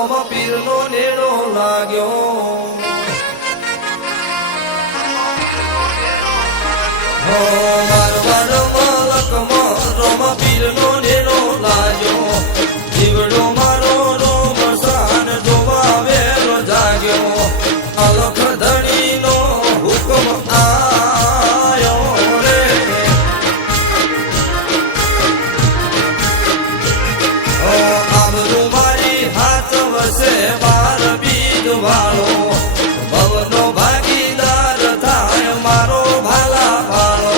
રોમ પીરનો નેડો લાગ્યો મારવાડ મલકમાં રોમ પીરનો નેડો લાગ્યો જીવડો મારો રોમ સાન જોવા વેલો જાગ્યો અલખ ધણીનો હુકમ આયો રે આબરૂ મારી હાથ વસે બાર બીજ વાળો ભવનો ભાગીદાર થાય મારો ભાલા ભાળો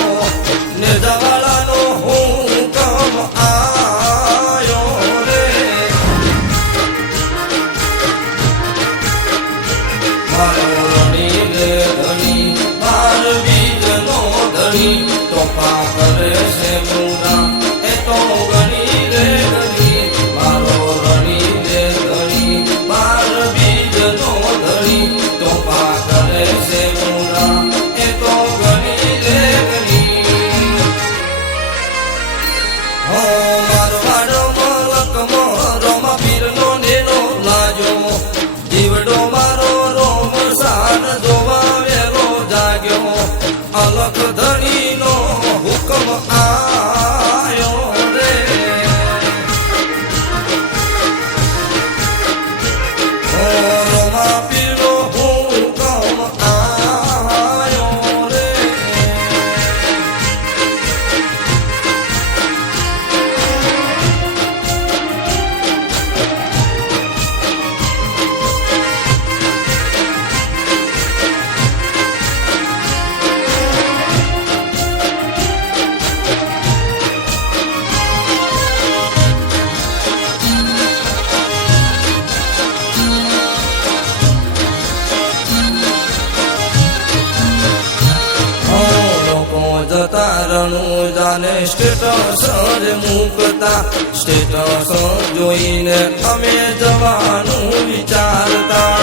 નિર્જવાળાનો હુકમ આયો રે મારો રણી રે ધણી બાર બીજનો ધણી તોફા કરે છે મુરા એ તો ગણી રે ગણી મારો રણી રે ધણી બાર બીજનો ધણી તોફા કરે છે મુરા એ તો ગણી રે ગણી મારવાડ મલકમાં રોમ પીરનો નેડો લાગ્યો જીવડો મારો રોમ સાન જોવા વેલો જાગ્યો અલખ ધણીનો હુકમ આયો રે રોમા પીરનો હુકમ આયો રે જતા રણું જાને સ્ટેટસ રે મૂકતા સ્ટેટસ જોઈને અમે જવાનું વિચારતા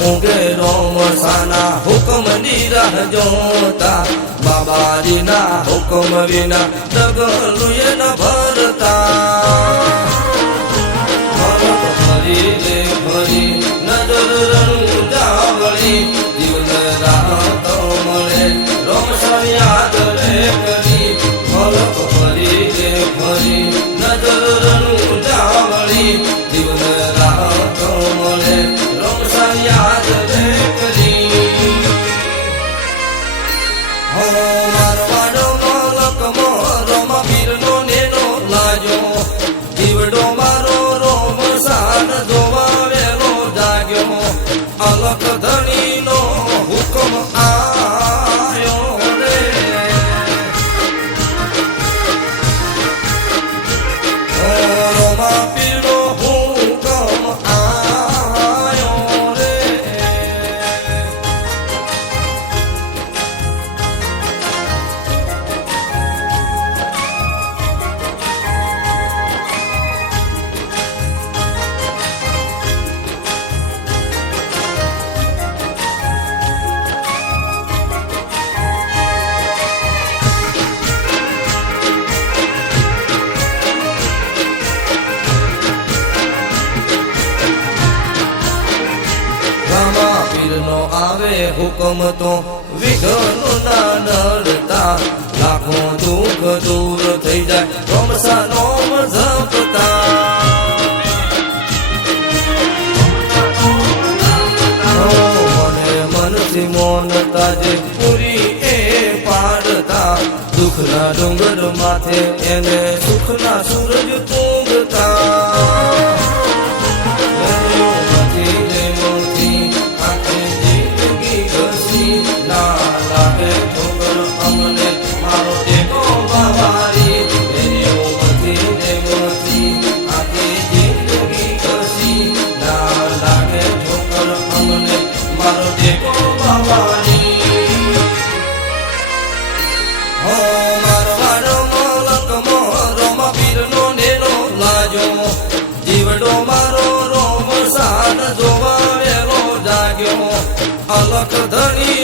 ઊંઘે રોમ સાના હુકમ ની રાહ જોતા બાબારીના હુકમ વિના ડગલું ન ભરતા ફરી રે ફરી નજર રણું જાવળી જીવન રાહત મળે રોમ યાદ રે કરી મલક ફરી રે ફરી નજર રણું જાવળી જીવન રાહત મળે રોમ યાદ રે કરી મારવાડ મલકમાં રોમ પીરનો નેડો લાગ્યો જીવડો મારો રોમ સાન જોવા વેલો જાગ્યો અલખ ધણીનો હુકમ આયો રે રોમા પીરનો હુકમ આયો રે પીરનો આવે હુકમ તો વિઘ્નો ના ડરતા લાખો દુઃખ દૂર થઈ જાય રોમ સા નોમ જપતા મને મનથી મોનતા જે પૂરી એ પાડતા દુઃખના ડુંગર માથે એને સુખના સૂરજ પૂંગતા જીવડો મારો રોમ સાન જોવા વેલો જાગ્યો અલખ ધણી